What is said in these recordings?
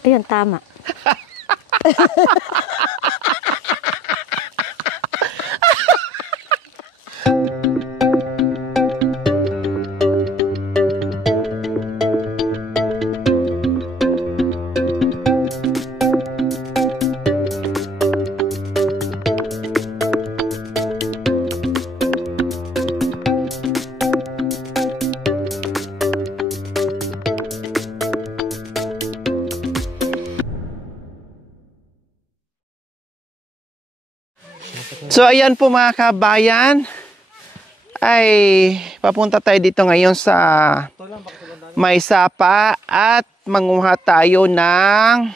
Ayun, tama. So ayan po mga kabayan, ay papunta tayo dito ngayon sa May Sapa at manguha tayo ng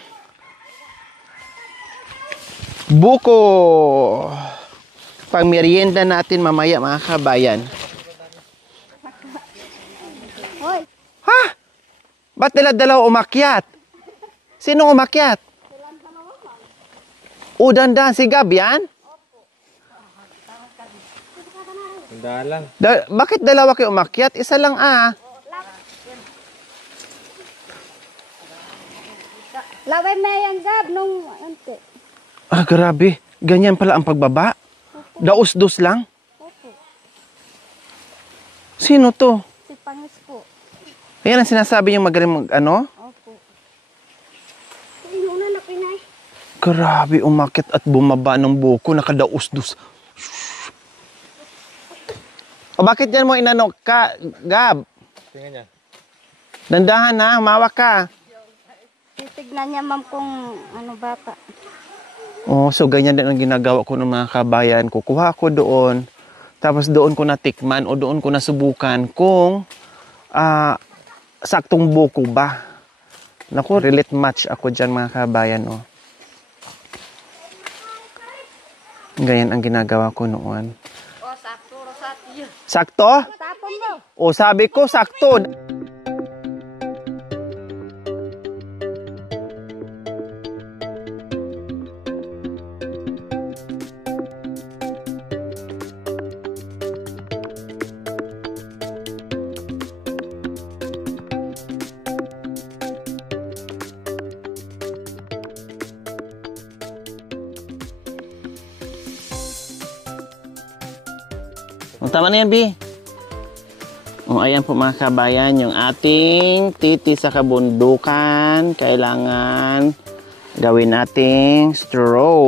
buko. Pang merienda natin mamaya mga kabayan. Ha? Ba't dala-dalaw umakyat? Sino umakyat? O dandan si Gab yan? Bakit dalawa kayo umakyat? Isa lang Laway may ang Gab nung ante. Grabe. Ganyan pala ang pagbaba? Daos-dos lang? Sino to? Si Pangis po. Ayan ang sinasabi niyong magaling ano? Opo. Una na Pinay. Grabe, umakyat at bumaba ng buko. Nakadaos-dos. O bakit yan mo inanok ka, Gab? Tingnan niya. Dandahan na, humawak ka. Titignan niya ma'am kung ano bata. Oh, so ganyan din ang ginagawa ko ng mga kabayan. Kukuha ko doon, tapos doon ko natikman o doon ko nasubukan kung saktong buko ba. Naku, relate match ako dyan mga kabayan. Oh. Ganyan ang ginagawa ko noon. Sakto? O sabi ko, sakto. Tama na yan, B. O, ayan po mga kabayan, yung ating titi sa kabundukan. Kailangan gawin nating straw.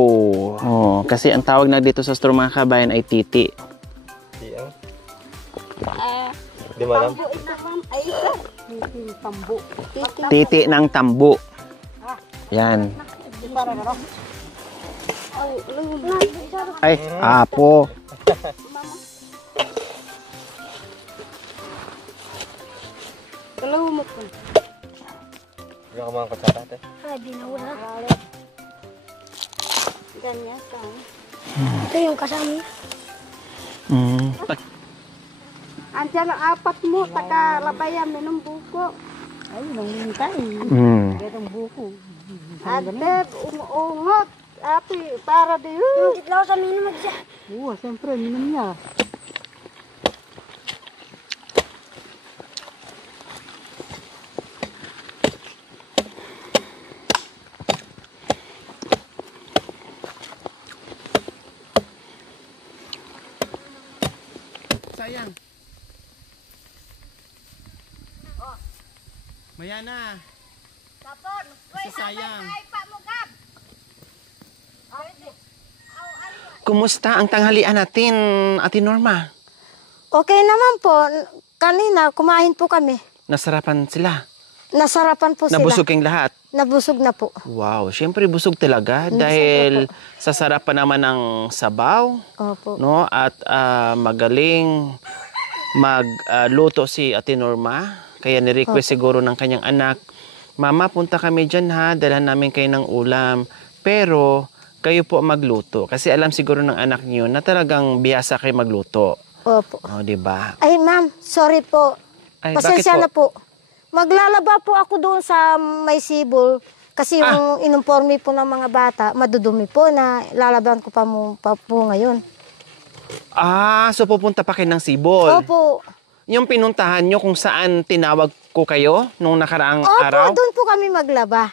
O, kasi ang tawag na dito sa straw mga kabayan ay titi. Di mo alam? Titi ng tambo. Yan. Ay, apo. Kalau mo po. Hindi ka mga katsata ate. Di na wala. Ganyan ka. Ito yung kasama. Andiyan ang apat mo, taga-labayan, minum buko. Ay, nangyintay. Ganong buko. Ate, ungot. Ate, para di. Hindi lang sa minum siya. Oo, siyempre, minum niya. Sayang. Maya na. Tapon, sayang. pa mo Gab. Kumusta ang tanghalian natin, Ate Norma? Okay naman po. Kanina, kumain po kami. Nasarapan sila? Nasarapan po sila. Nabusog kayong lahat? Nabusog na po. Wow, syempre busog talaga dahil sa sarap pa naman ng sabaw. Opo. No? At magaling magluto si Ate Norma. Kaya ni-request siguro ng kanyang anak, Mama, punta kami dyan ha, dalhan namin kayo ng ulam. Pero kayo po magluto. Kasi alam siguro ng anak niyo na talagang bihasa kayo magluto. Opo. O, diba? Ay, ma'am, sorry po. Ay, Pasensya bakit na po. Maglalaba po ako doon sa may sibol. Kasi yung inumporme po ng mga bata, madudumi po na lalaban ko pa po ngayon. So pupunta pa kayo ng Sibol? Opo. Yung pinuntahan nyo kung saan tinawag ko kayo nung nakaraang araw? Opo, doon po kami maglaba.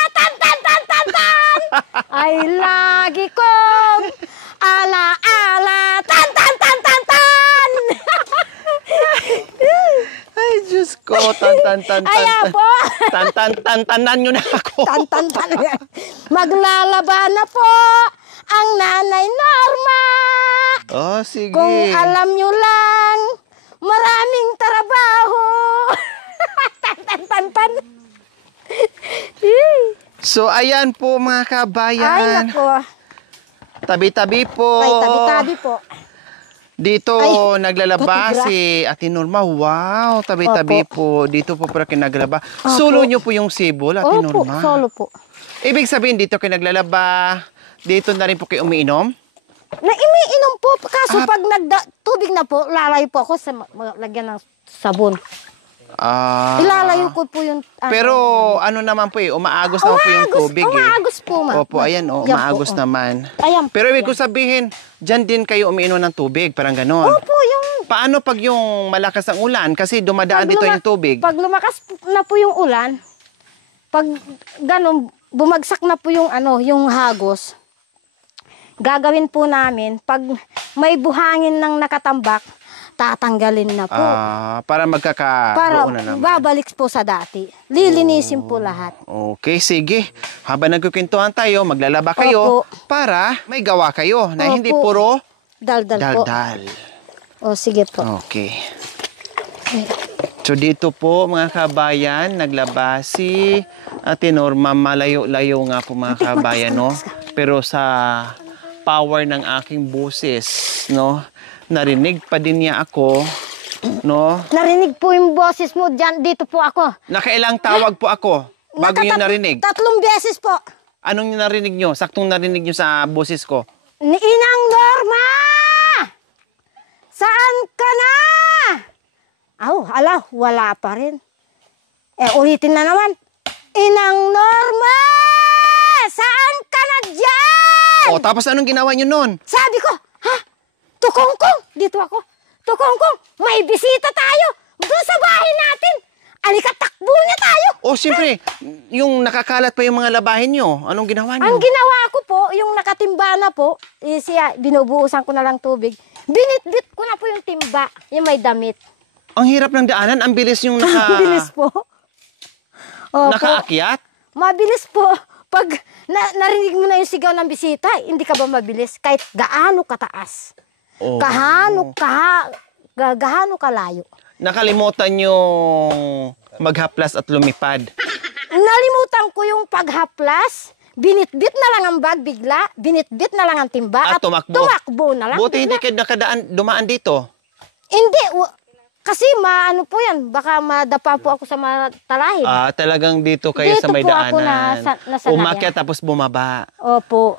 lagi kong ala-ala. Tan, tan, tan, tan, tan! Ay, Diyos ko. Tan. Ayan po. Tanan nyo na ako. Tan, tan, tan. Maglalaba na po ang Nanay Norma. Oh, sige. Kung alam nyo lang, maraming trabaho. Tan. So, ayan po mga Ay, kabayan. nako. Tabi-tabi po. Ay, tabi-tabi po. Dito Ay, naglalaba patigra. si Ate Norma. Wow, tabi-tabi po. Dito po pala naglalaba. Solo nyo po yung sibol, Ate Opo, Norma. solo po. Ibig sabihin, dito kayo naglalaba. Dito na rin po kayo umiinom. Na iniinom po, kaso pag tubig na po, lalayo po ako sa lagyan ng sabon. Ilalayo ko po yung... Pero ano naman po umaagos naman po yung tubig umaagos po, ma'am. Opo, ayan Yan po, umaagos naman. Ayan po. Pero ibig ko sabihin, dyan din kayo umiinom ng tubig, parang ganon. Opo, yung... Paano pag yung malakas ang ulan? Kasi dumadaan dito yung tubig. Pag lumakas na po yung ulan, pag ganun, bumagsak na po yung yung hagos, gagawin po namin, pag may buhangin ng nakatambak, tatanggalin na po. Para magkakaroon na naman. Babalik po sa dati. Lilinisin po lahat. Okay, sige. Habang nagkukwentuhan tayo, maglalaba kayo Opo. para may gawa kayo na hindi Opo. puro Daldal po. daldal. O, sige po. Okay. So dito po mga kabayan, naglaba si Ate Norma. Malayo-layo nga po mga kabayan, no? Pero sa power ng aking boses, no? Narinig pa din niya ako, no? Narinig po yung boses mo dyan. Dito po ako. Nakailang tawag po ako bago niyo narinig. 3 beses po. Anong narinig niyo? Saktong narinig niyo sa boses ko. Ni Inang Norma! Saan ka na? Ala, wala pa rin. Ulitin na naman. Inang Norma! Saan ka na dyan? O, tapos anong ginawa niyo nun? Sabi ko, Tukongkong! Dito ako. Tukongkong, may bisita tayo. Doon sa bahay natin. Alika, takbo niya tayo. O, siyempre, yung nakakalat pa yung mga labahin niyo. Anong ginawa Ang niyo? ginawa ko po, yung nakatimba na po, siya, binubuusan ko na lang tubig. Binitbit ko na po yung timba, yung may damit. Ang hirap ng daanan. Ang bilis yung Mabilis po. Opo. nakaakyat. Mabilis po. Pag narinig mo na yung sigaw ng bisita, hindi ka ba mabilis? Kahit gaano kataas. Oh. Gaano kalayo. Nakalimutan yung maghaplas at lumipad. Nalimutan ko yung paghaplas. Binitbit na lang ang bag bigla. Binitbit na lang ang timba. At tumakbo. Tumakbo na lang. Buti hindi bigla. kayo dumaan dito. Hindi. Kasi maano po yan. Baka madapa po ako sa matalahib. Talagang dito kayo Dito sa may po ako daanan. nasanayan. Umakyat tapos bumaba. Opo.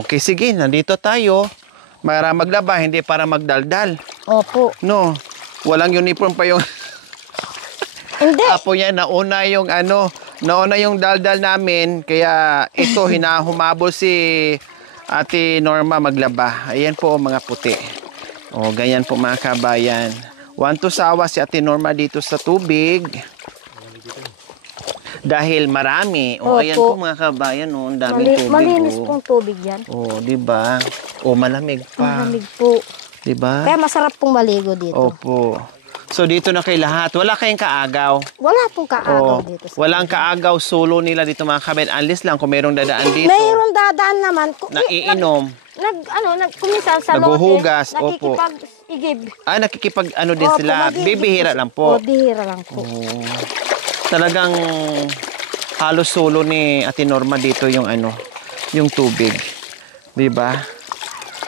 Okay. Sige, nandito tayo. Para maglaba, hindi para magdaldal. Opo. No, walang uniform pa yung Hindi. apo niya. Nauna yung daldal namin. Kaya ito, humabol si Ate Norma maglaba. Ayan po, mga puti. O, ganyan po mga kabayan. Want to sawa si Ate Norma dito sa tubig. Dahil marami. O, ayan po Opo. mga kabayan. O, ang daming tubig. Malinis O. pong tubig yan. O, diba? O, malamig pa. Malamig po. Diba? Kaya masarap pong maligo dito. Opo. So, dito na kay lahat. Wala kayong kaagaw. Wala pong kaagaw O, dito. walang kaagaw. Solo nila dito mga kabayan. Unless lang kung merong dadaan dito. Mayroon dadaan naman. Naiinom. Kuminsan sa Naguhugas, lote, opo. nakikipag-igib. Nakikipag din Opo, sila. Bibihira lang po. Bihira lang po. Talagang halos solo ni Ate Norma dito yung yung tubig. 'Di ba?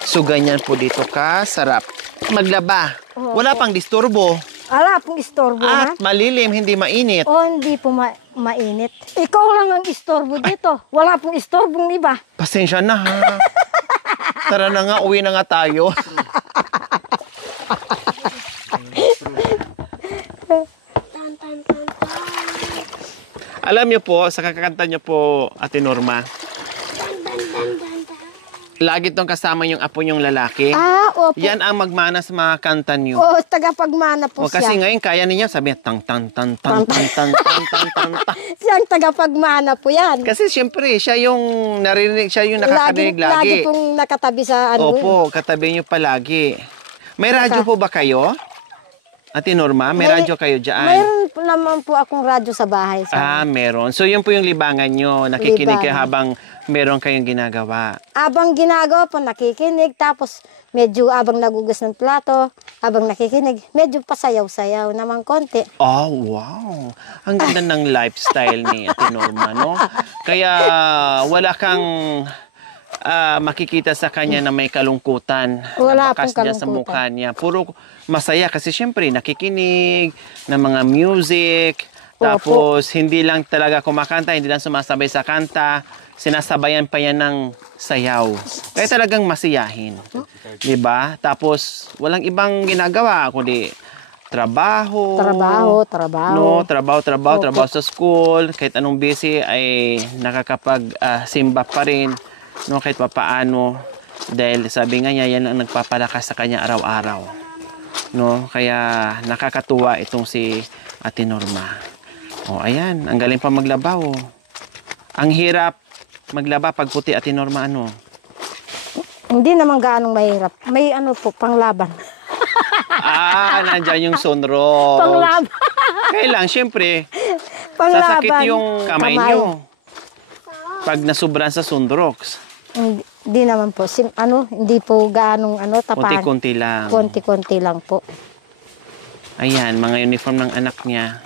So ganyan po dito sarap maglaba. Wala pang disturbo Wala pong istorbo na. at malilim, hindi mainit. Hindi po mainit. Ikaw lang ang istorbo dito. Wala pong istorbong iba. Pasensya na ha. Tara na nga, uwi na nga tayo. Alam niyo po, sa kakakanta niyo po, Ate Norma, lagi tong kasama yung apo niyong lalaki. Opo. Yan ang magmana sa mga kanta niyo. Oo, tagapagmana po O kasi siya. ngayon kaya ninyo sabi tang tang tang tang tang tang tang tang tang tang. Siyang tagapagmana po yan. Kasi siyempre siya yung naririnig, siya yung nakakarinig lagi. Lagi pong nakatabi sa ano. Opo, katabi niyo palagi. May radyo po ba kayo? Ate Norma, may radyo kayo dyan? Mayroon po naman po akong radyo sa bahay. Meron. So yun po yung libangan nyo. Nakikinig kayo Libangan. habang meron kayong ginagawa. Abang ginagawa po, nakikinig. Tapos medyo abang nagugas ng plato, abang nakikinig, medyo pasayaw-sayaw naman konti. Oh, wow. Ang ganda ng lifestyle ni Ate Norma, no? Kaya wala kang makikita sa kanya na may kalungkutan. Wala na bakas pong dyan sa kalungkutan. mukha niya. Puro masaya kasi syempre nakikinig ng mga music. Tapos hindi lang talaga kumakanta, hindi lang sumasabay sa kanta. Sinasabayan pa yan ng sayaw. Kaya talagang masiyahin. 'Di ba? Tapos walang ibang ginagawa kundi trabaho. Trabaho. Trabaho sa school. Kahit anong busy ay nakakapag-simba pa rin. No, kahit papaano. Dahil sabi nga niya, yan ang nagpapalakas sa kanya araw-araw. No, kaya nakakatuwa itong si Ate Norma. O, ayan. Ang galing pa maglaba, oh. Ang hirap maglaba pag puti, Ate Norma, ano? Hindi naman gaanong mahirap. May ano po, panglaban. Nandyan yung sunrox. Panglaban. Kaya lang, syempre, Panglaban. sasakit yung kamay nyo. Pag nasubran sa sunrox. Hindi naman po. Hindi po gaanong tapahan. Konti-konti lang. Konti-konti lang po. Ayan, mga uniform ng anak niya.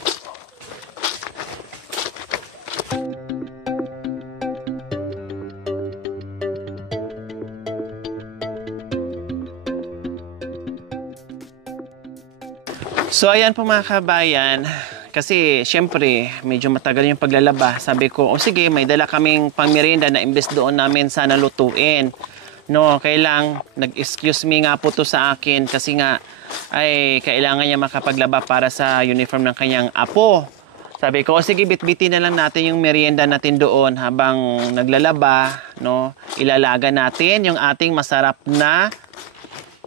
So ayan po mga kabayan, kasi syempre medyo matagal yung paglalaba. Sabi ko, sige, may dala kaming pangmerienda na imbes doon namin sana lutuin. No, kailang nag-excuse me nga po to sa akin kasi nga ay kailangan niya makapaglaba para sa uniform ng kanyang apo. Sabi ko, sige, bitbitin na lang natin yung merienda natin doon habang naglalaba, no? Ilalaga natin yung ating masarap na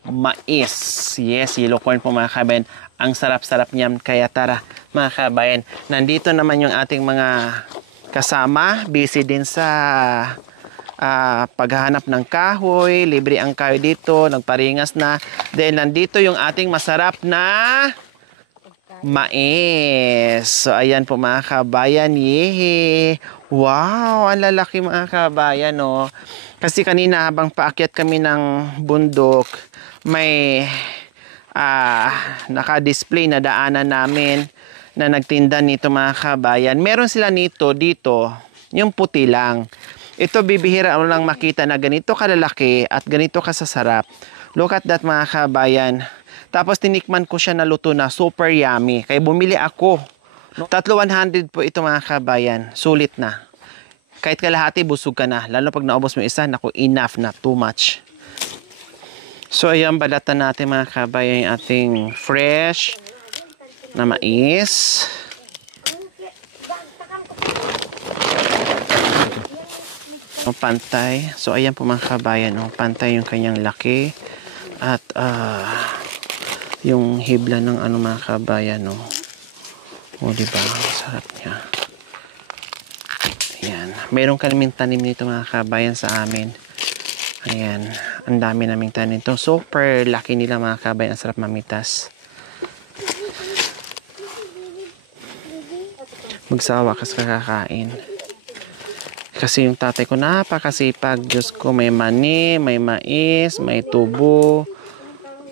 mais. Yes, yellow corn po mga kabayan. Ang sarap-sarap niyan. Kaya tara mga kabayan. Nandito naman yung ating mga kasama. Busy din sa paghahanap ng kahoy. Libre ang kahoy dito. Nagparingas na. Dahil nandito yung ating masarap na mais. So ayan po mga kabayan. Yehey! Wow! Ang lalaki mga kabayan, no? Kasi kanina habang paakyat kami ng bundok, may naka-display na daanan namin na nagtinda nito mga kabayan. Meron sila nito dito, yung puti lang. Ito bibihira mo lang makita na ganito kalalaki at ganito kasasarap. Look at that mga kabayan. Tapos tinikman ko siya na luto na, super yummy. Kaya bumili ako. 300 po ito mga kabayan. Sulit na. Kahit kalahati, busog ka na. Lalo pag naubos mo isa, naku, enough na, too much. So, ayan, balatan natin mga kabayan yung ating fresh na mais. Pantay. So, ayan po mga kabayan. Pantay yung kanyang laki. At, yung hibla ng mga kabayan. Diba? Sarap niya. Ayan. Mayroong kaming tanim nito mga kabayan sa amin. Ayan. Ang dami naming tanim ito. Super laki nila mga kabayan. Ang sarap mamitas. Magsawa kasi kakakain. Kasi yung tatay ko napakasipag. Diyos ko, may mani, may mais, may tubo,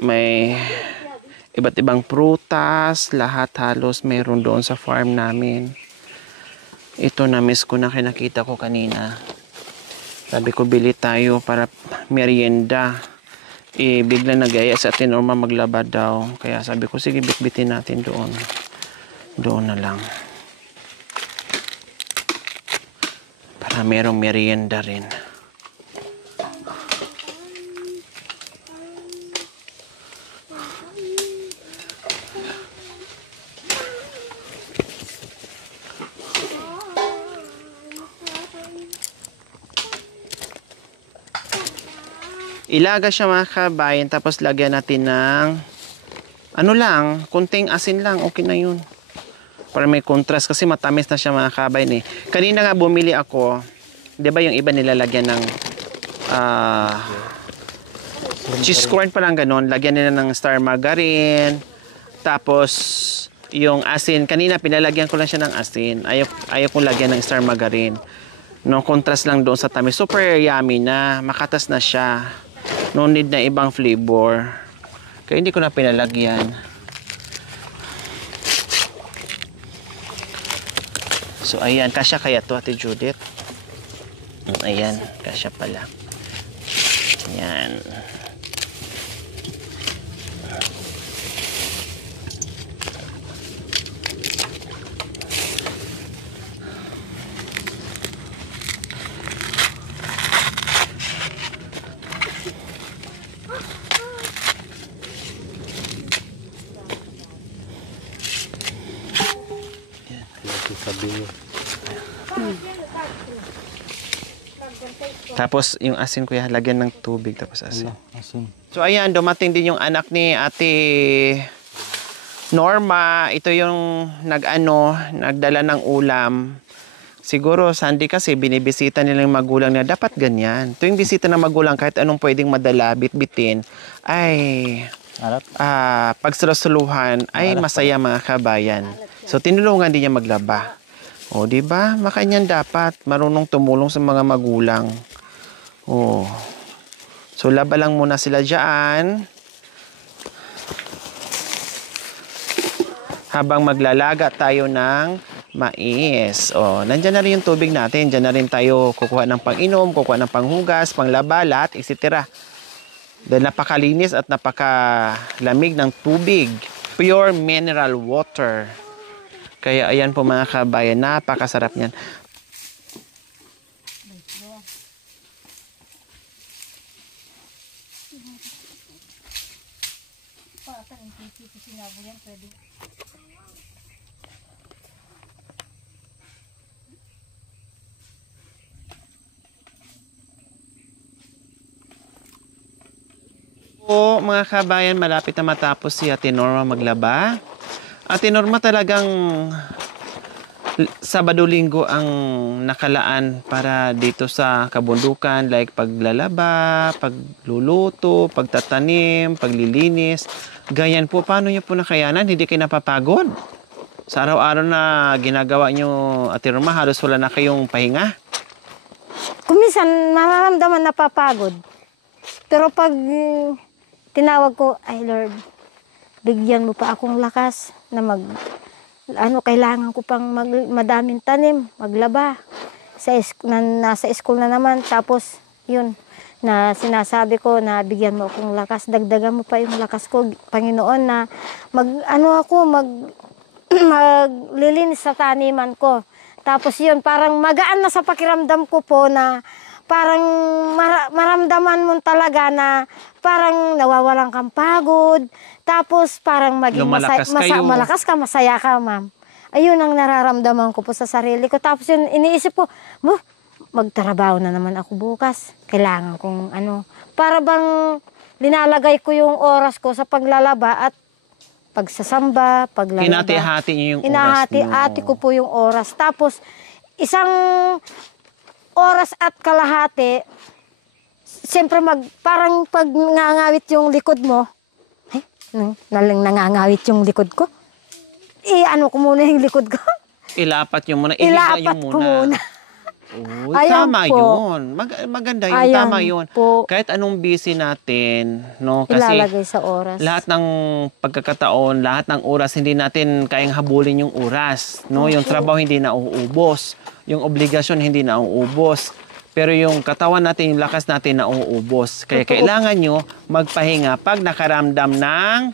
may iba't ibang prutas. Lahat halos mayroon doon sa farm namin. Ito na-miss ko na kinakita ko kanina. Sabi ko, bili tayo para merienda. Bigla nag-aya sa Ate Norma maglaba daw. Kaya sabi ko, sige, bitbitin natin doon. Doon na lang. Para merong merienda rin. Ilaga siya mga kabayan, tapos lagyan natin ng ano lang, kunting asin lang, okay na yun. Para may contrast kasi matamis na siya mga kabayan eh. Kanina nga bumili ako, 'di ba yung iba nilalagyan ng cheese corn pa lang ganun, lagyan nila ng star margarine. Tapos yung asin, kanina pinalagyan ko lang siya ng asin. Ayaw kong lagyan ng star margarine. No, contrast lang doon sa tamis. Super yummy na, makatas na siya. No need na ibang flavor. Kaya hindi ko na pinalagyan. So ayan, kasya kaya to Ate Judith. Ayan, kasya pala. Ayan. Tapos yung asin kuya, lagyan ng tubig tapos asin. So ayan, dumating din yung anak ni Ate Norma. Ito yung nagdala ng ulam. Siguro Sunday kasi binibisita nila yung magulang na dapat ganyan. Ito yung bisita ng magulang kahit anong pwedeng madala, bitbitin. Ay, pagsalusuluhan ay masaya mga kabayan. So tinulungan din niya maglaba. O, di ba? Makanyan dapat marunong tumulong sa mga magulang. Oh. So laba lang muna sila diyan. Habang maglalaga tayo ng mais. Oh, nandiyan na rin yung tubig natin. Diyan na rin tayo kukuha ng pang-inom, kukuha ng panghugas, panglaba, lahat, etc. Dahil napakalinis at napakalamig ng tubig. Pure mineral water. Kaya ayan po mga kabayan, napakasarap niyan. Po, mga kabayan, malapit na matapos si Ate Norma maglaba. Ate Norma talagang Sabado-Linggo ang nakalaan para dito sa kabundukan, like paglalaba, pagluluto, pagtatanim, paglilinis. Ganyan po, paano niyo po nakayanan? Hindi kayo napapagod? Sa araw-araw na ginagawa niyo, Ate Norma, halos wala na kayong pahinga? Kuminsan, nararamdaman napapagod. Pero pag tinawag ko, ay Lord, bigyan mo pa akong lakas na kailangan ko pang madaming tanim, maglaba. Nasa school na naman, tapos yun, na sinasabi ko na bigyan mo akong lakas, dagdagan mo pa yung lakas ko, Panginoon, na maglilinis sa taniman ko. Tapos yun, parang magaan na sa pakiramdam ko po na parang maramdaman mo talaga na parang nawawalan kang pagod. Tapos parang maging malakas ka, masaya ka, ma'am. Ayun ang nararamdaman ko po sa sarili ko. Tapos yun, iniisip ko, magtrabaho na naman ako bukas. Kailangan kong para bang linalagay ko yung oras ko sa paglalaba at pagsasamba, paglalaba. Hinati-hati niyo yung oras mo. Hinahati-hati ko po yung oras. Tapos, isang oras at kalahati, siyempre parang pag nangangawit yung likod mo, nangangawit yung likod ko, ko muna yung likod ko. Ilapat nyo muna, ilapat ko muna. Oh, tama yun. Maganda yun, ayan tama yun. Po. Kahit anong busy natin, no? Kasi ilalagay sa oras. Lahat ng pagkakataon, lahat ng oras, hindi natin kayang habulin yung oras. No? Yung trabaho hindi na uubos. Yung obligasyon hindi na uubos. Pero yung katawan natin, yung lakas natin na uubos. Kaya kailangan nyo magpahinga pag nakaramdam ng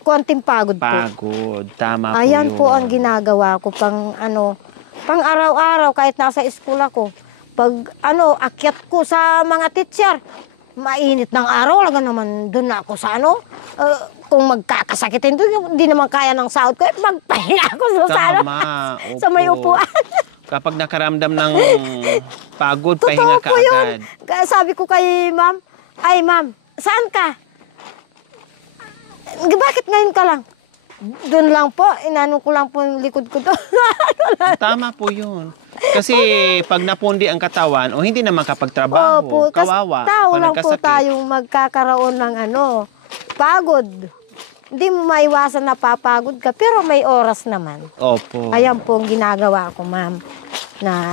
konting pagod po. Pagod. Tama ayan po yun. Po ang ginagawa ko pang araw-araw kahit nasa school ako. Pag akyat ko sa mga teacher, mainit ng araw, laga naman doon ako sa kung magkakasakitin doon, hindi naman kaya ng sahod ko, magpahinga ako sa may upuan. Kapag nakaramdam ng pagod, pahinga ka agad. Sabi ko kay ma'am, Ay, ma'am, saan ka? Bakit ngayon ka lang? Doon lang po, inano ko lang po yung likod ko doon. Tama po yun. Kasi pag napundi ang katawan, o hindi na makapagtrabaho, Opo, kawawa. tao pag lang po nagkasakit. tayong magkakaroon ng pagod. Hindi mo maiwasan na papagod ka, pero may oras naman. Opo. Ayan po ang ginagawa ko, ma'am, na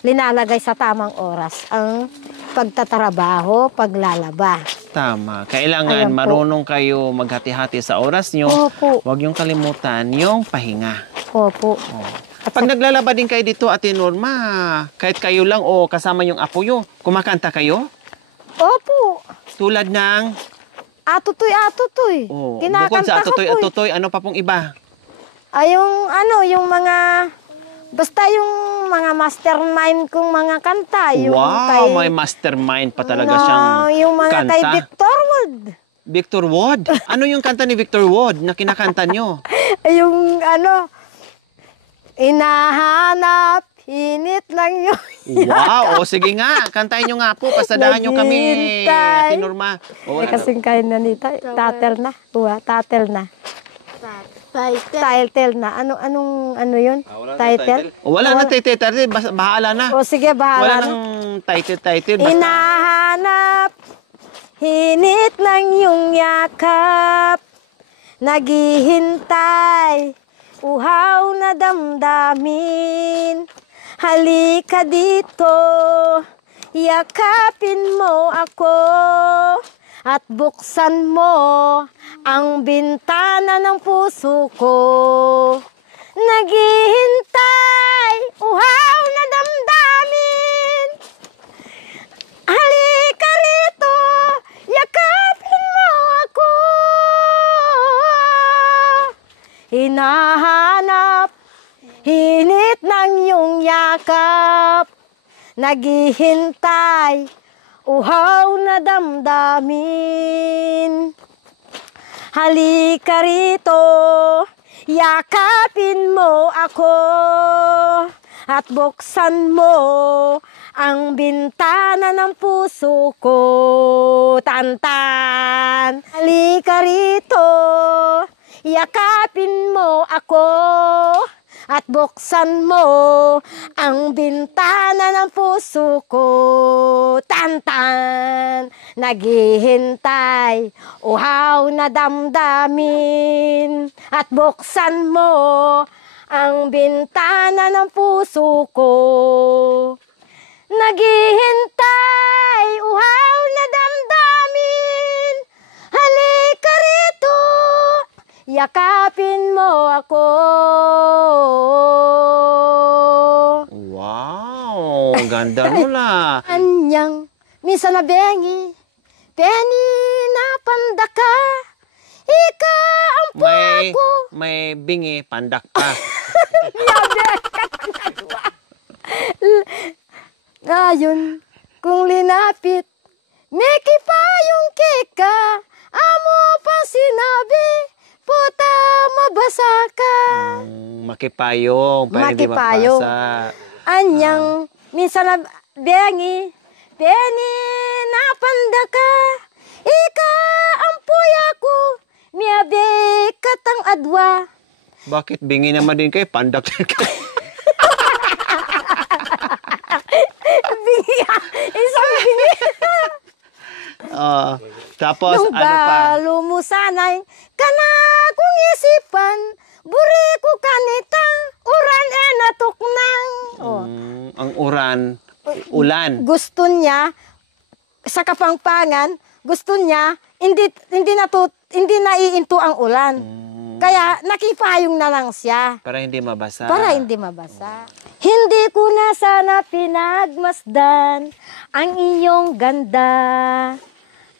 linalagay sa tamang oras ang pagtatrabaho, paglalaba. Tama. Kailangan Ayan po. marunong kayo maghati-hati sa oras nyo. Opo. Huwag yung kalimutan yung pahinga. Opo. Pag naglalaba din kayo dito, Ate Norma, kahit kayo lang o kasama yung apo nyo, kumakanta kayo? Opo. Tulad ng... Atutoy. Oh, bukod Kinakanta sa ko po. atutoy, ano pa pong iba? Ay, yung mga... Basta yung mga mastermind kong mga kanta. Yung Wow, may mastermind pa talaga siyang yung mga kanta. kay Victor Wood. Victor Wood? Ano yung kanta ni Victor Wood na kinakanta nyo? Yung inahanap, hinit lang yun. Wow, o sige nga, kantahin nyo nga po, pasadahan nyo kami, Naghihintay. Ate Norma. O, Eh, kasing kayo na nito. Tatel na. Tatel na. Title na. Ano yun? Title? wala na title, bahala na. O sige, Wala bahala na. nang title, basta. Inahanap, hinit ng iyong yakap, naghihintay, uhaw na damdamin. Halika dito, yakapin mo ako, at buksan mo ang bintana ng puso ko. Naghihintay, uhaw na damdamin. Halika rito, yakapin mo ako. Hinahanap, hinit ng iyong yakap, naghihintay, uhaw na damdamin. Halika rito, yakapin mo ako, at buksan mo ang bintana ng puso ko. Tantan! Halika rito, yakapin mo ako, at buksan mo ang bintana ng puso ko. Tantan! Naghihintay, uhaw na damdamin, at buksan mo ang bintana ng puso ko. Naghihintay, uhaw na damdamin, halika rito, yakapin mo ako. Wow, ganda nula. Anyang, minsan na bengi, penny na pandaka, ika ang puwako. May bingi, pandak pa. Ngayon, kung linapit, may kipayong kika, amo pa sinabi, puta mabasa ka. Makipayong, para hindi Makipayong. mapasa. Anyang, minsan na bengi, penny na pandaka, ika ang puyako, miyabe katang adwa. Bakit bingi naman din kayo? Pandak din kayo. Bingi, isang bingi. Tapos, Nung ano pa? balo mo sanay, kana kung isipan, buri ko kanitang, uran natuknang. Ang uran, ulan. Gusto niya, sa kapangpangan, gusto niya, hindi naiinto ang ulan. Kaya nakipayong na lang siya. Para hindi mabasa. Para hindi mabasa. Hindi ko na sana pinagmasdan ang iyong ganda.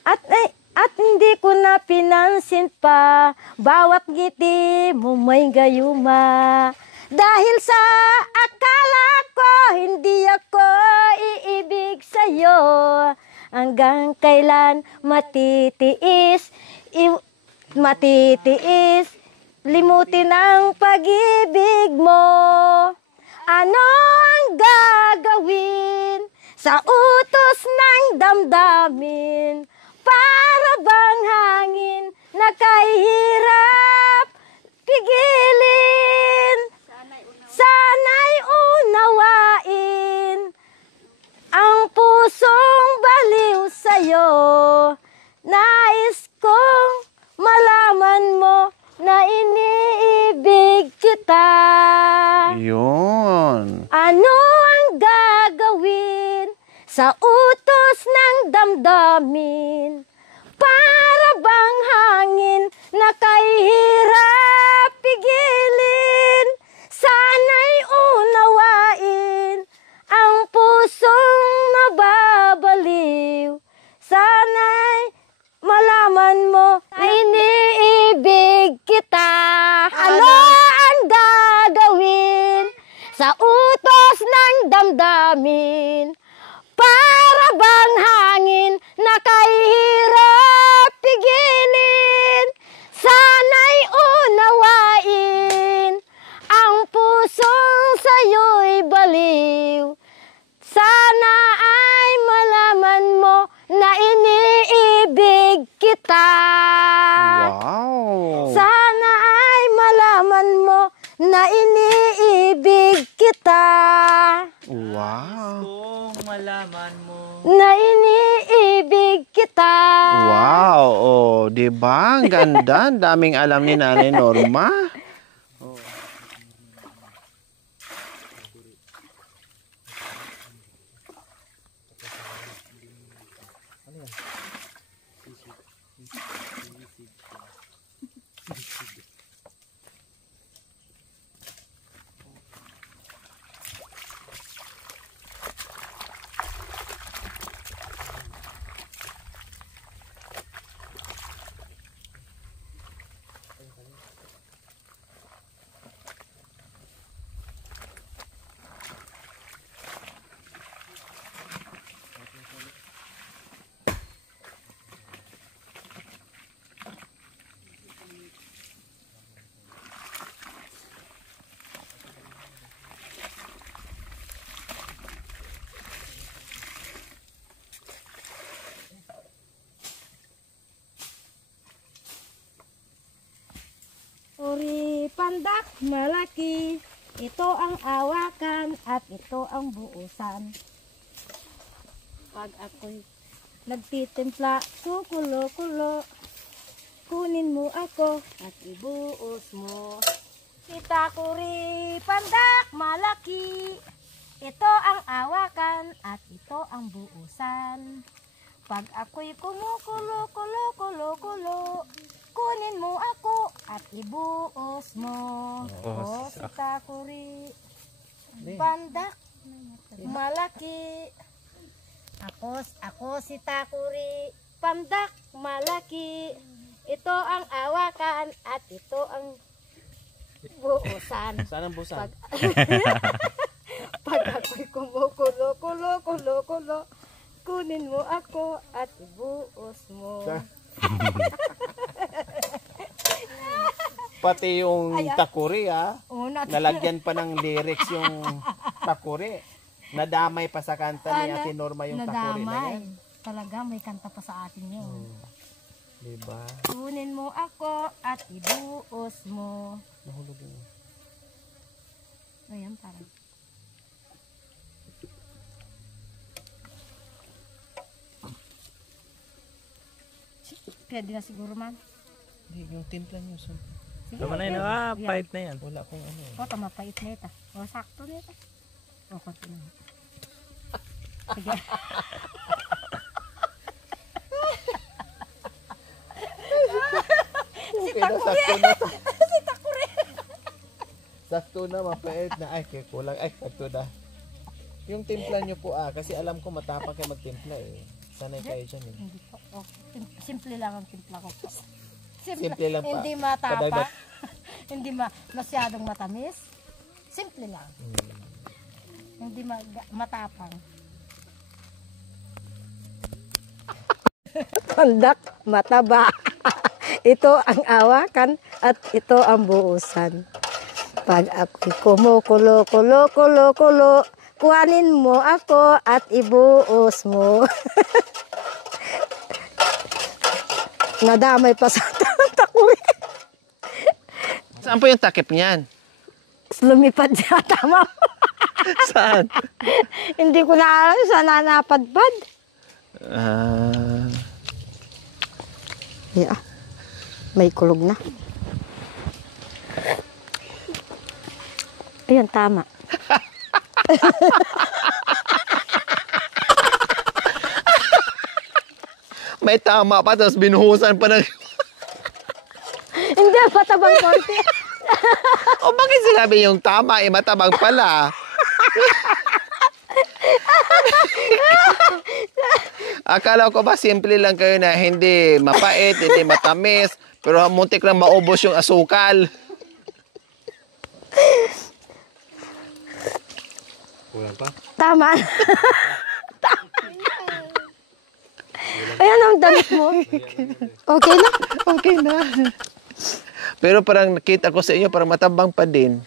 At hindi ko na pinansin pa bawat ngiti mo may gayuma. Dahil sa akala ko hindi ako iibig sa'yo. Hanggang kailan matitiis, limutin ang pag-ibig mo. Ano ang gagawin sa utos ng damdamin, para bang hangin na kahirap pigilin. Sana'y unawain ang pusong baliw sa'yo. Nais kong malaman mo na iniibig kita. Yun. Ano ang gagawin sa utos ng damdamin? Para bang hangin na kahirap pigilin. Sana'y unawain ang pusong nababaliw. Sana'y malaman mo na iniibig kita. Ano ang gagawin sa utos ng damdamin? Para bang hangin na kahirap pigilin. Sana'y unawain ang pusong sa'yo'y baliw. Sana ay malaman mo na iniibig kita. Wow. Sana ay malaman mo na iniibig kita. Wow. Kung malaman mo. Na iniibig kita. Wow. Oh, di ba? Ang ganda. Ang daming alam ni Nanay Norma. Uri pandak malaki, ito ang awakan at ito ang buusan. Pag ako'y nagtitimpla, kukulo-kulo, kunin mo ako at ibuos mo. Itakuri pandak malaki, ito ang awakan at ito ang buusan. Pag ako'y kumukulo-kulo-kulo-kulo, kunin mo ako at ibuos mo. O si Takuri, pandak malaki. Ako si Takuri, pandak malaki. Ito ang awakan at ito ang buusan. Saan ang busan? Pag ako'y kumukulo-kulo-kulo-kulo, kunin mo ako at ibuos mo. Pati yung takuri nalagyan pa ng lyrics yung takuri. Nadamay pa sa kanta ni Ate Norma yung takuri na yan. Talaga may kanta pa sa atin yun. Diba? Kunin mo ako at ibuos mo. Nahulog yun. Ayan, parang. Pwede na siguro man. Hindi, yung timpla nyo. So, Tama na yun. Pahit na yan. wala akong ano. O, tama pait na ito. O, sakto na ito. O, continue. Sige. Okay na, sakto na to. Sakto na, mapait na. Ay, kulang. Ay, sakto na. Yung timpla nyo po kasi alam ko matapang kayo magtimpla eh. Sanay kayo dyan eh. Hindi po. O, simple lang ang timpla ko po. Simple lang pa. Hindi matapa. Padagdag. Hindi masyadong matamis. Simple lang. Hindi matapang. Pandak, mataba. Ito ang awakan at ito ang buusan. Pag ako'y kumukulo-kulo-kulo-kulo, kuhanin mo ako at ibuos mo. Nadamay pa sa takuri. Saan po yung takip niyan? Lumipad siya, tama. Saan? Hindi ko na alam saan na napadpad. Yeah. May kulog na. Ayun, tama. May tama pa, tapos binuhusan pa ng... Hindi, patabang konti. O bakit sinabi yung tama, matabang pala? Akala ko ba simple lang kayo na hindi mapait, hindi matamis, pero muntik lang maubos yung asukal. Kulang pa? Tama. Ayan ang damit mo. Okay na. Okay na. Pero parang nakita ko sa inyo, parang matabang pa din.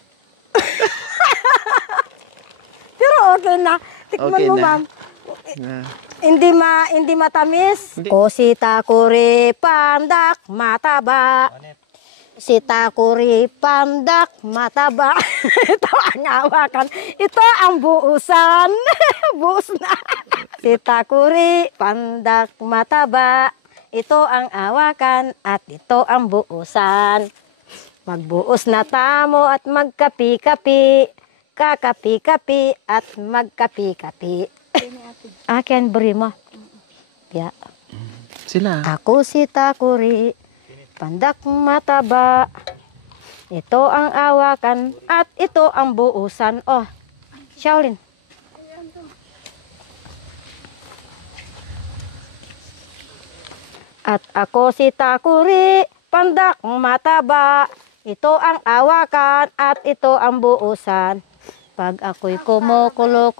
Pero okay na. Tikman Okay mo, na. ma'am. Na. Hindi matamis. Hindi. O sitakuri pandak mataba. Sitakuri pandak mataba. Ito ang awakan. Ito ang buusan. Buus na. Sitakuri pandak mataba. Ito ang awakan at ito ang buusan. Magbuos na tamo at magkapi-kapi. Kakapi-kapi at magkapi-kapi. Akin beri mo. Ya. Sila. Ako si Takuri, pandak mataba. Ito ang awakan at ito ang buusan. Oh, Shaolin. At ako si Takuri, pandak mataba. Ito ang awakan at ito ang buusan. Pag ako'y kumukulo,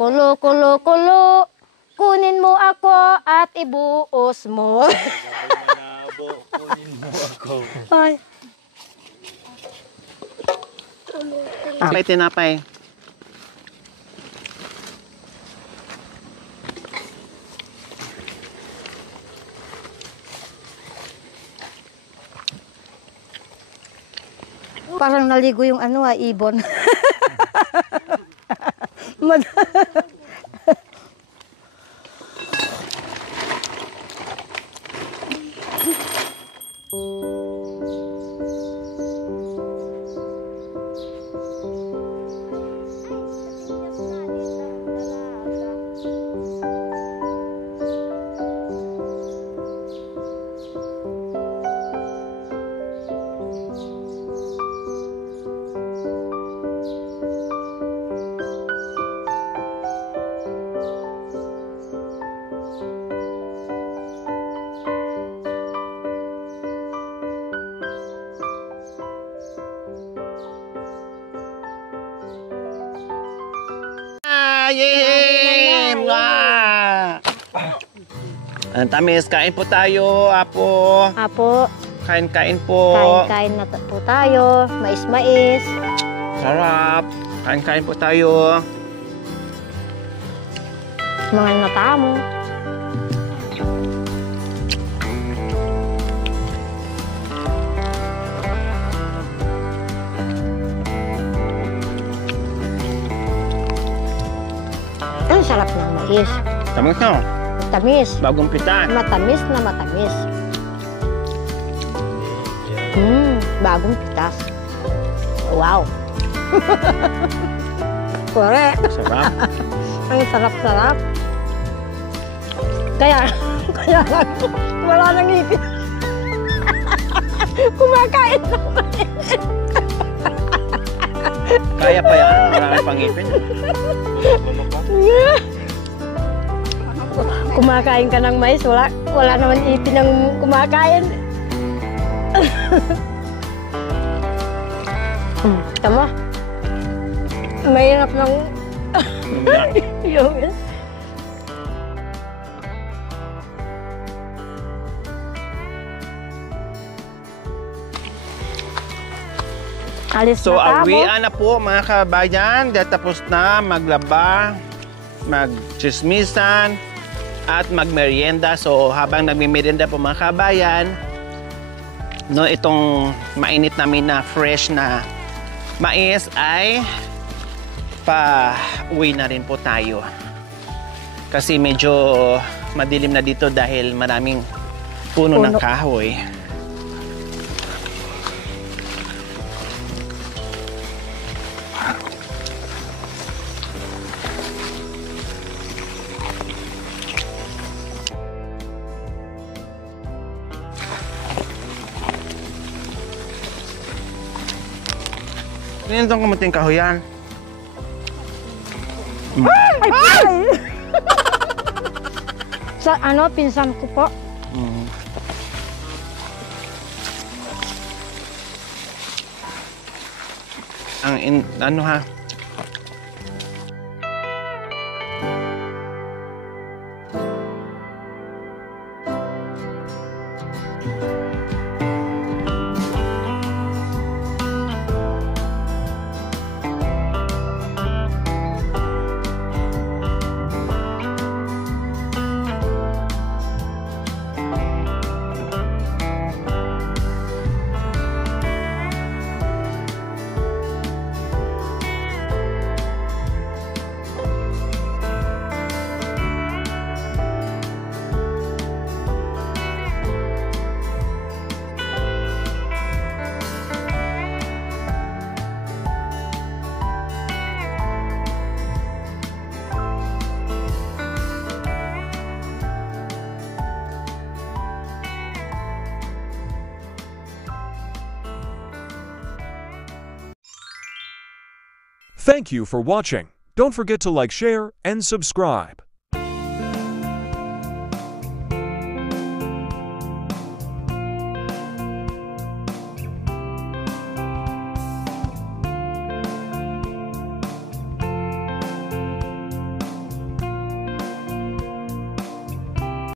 kunin mo ako at ibuos mo. Kunin mo ako. Ay. May tinapay. Parang naligo yung ibon. Yay! Mwah! Ang tamis, kain po tayo, Apo. Apo, Kain-kain po. kain-kain na po tayo. Mais-mais. Sarap. Kain-kain po tayo. Mga natamo. Ang sarap ng mais. Tamis na. Tamis. Bagong pita. Matamis na matamis. Bagong pitas. Wow. Correct. Sarap. Ang sarap-sarap. Kaya lang, wala nang ngipin. Kumakain naman. Kaya pa yan. Marami pang ngipin. Kumakain ka ng mais, wala naman ipin ng kumakain. Tama. Mahirap ng yung alis So, na tamo. awian na po mga kabayan. Dahil tapos na maglaba, magchismisan, at magmerienda. So, habang nagmimerienda po mga kabayan, no, itong mainit namin na fresh na mais ay pa-uwi na rin po tayo. Kasi medyo madilim na dito dahil maraming puno ng kahoy. Ano itong kumuting kahoyan? Sa ano, pinsan ko po. Ano ha? Thank you for watching. Don't forget to like, share, and subscribe.